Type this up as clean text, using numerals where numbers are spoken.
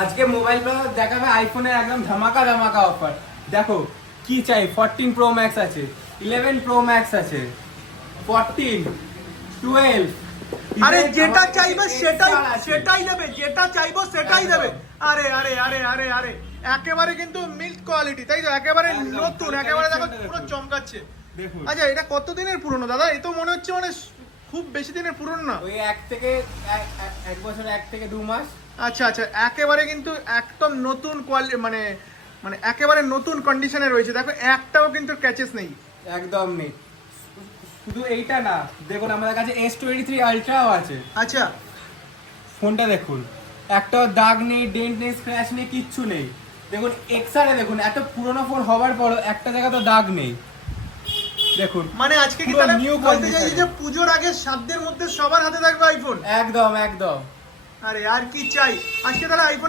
আজকে মোবাইল দেখাবে আইফোনের একদম ধামাকা ধামাকা অফার। দেখো কি চাই, 14 প্রো ম্যাক্স আছে, 11 প্রো ম্যাক্স আছে, 14, 12। আরে যেটা চাইবে সেটাই দেবে, যেটা চাইবো সেটাই দেবে। আরে আরে আরে আরে আরে একেবারে কিন্তু মিল্ক কোয়ালিটি, তাই তো? একেবারে নতুন, একেবারে দেখো পুরো চমকাচ্ছে। দেখুন আচ্ছা এটা কত দিনের পুরনো দাদা? এই তো মনে হচ্ছে মানে খুব বেশি দিনের পুরনো না। ওই এক বছর 1 থেকে 2 মাস। আচ্ছা আচ্ছা, একেবারে কিন্তু একদম নতুন কোয়ালিটি, মানে মানে একেবারে নতুন কন্ডিশনে রয়েছে। দেখো একটাও কিন্তু ক্যাচেস নেই, একদম নেই। শুধু এইটা না, দেখুন আমাদের কাছে S23 আলট্রাও আছে। আচ্ছা ফোনটা দেখুন, একটাও দাগ নেই, ডেন্ট নেই, স্ক্র্যাচ নেই, কিচ্ছু নেই। দেখুন এক্সআরে দেখুন, এত পুরনো ফোন হওয়ার পরও একটা জায়গা তো দাগ নেই। দেখুন মানে আজকে কি পুরো তাহলে new বলতে চাইছি condition। যে পুজোর আগে 7 দিনের মধ্যে সবার হাতে থাকবে আইফোন? একদম একদম। আরে আর কি চাই আজকে তাহলে আইফোন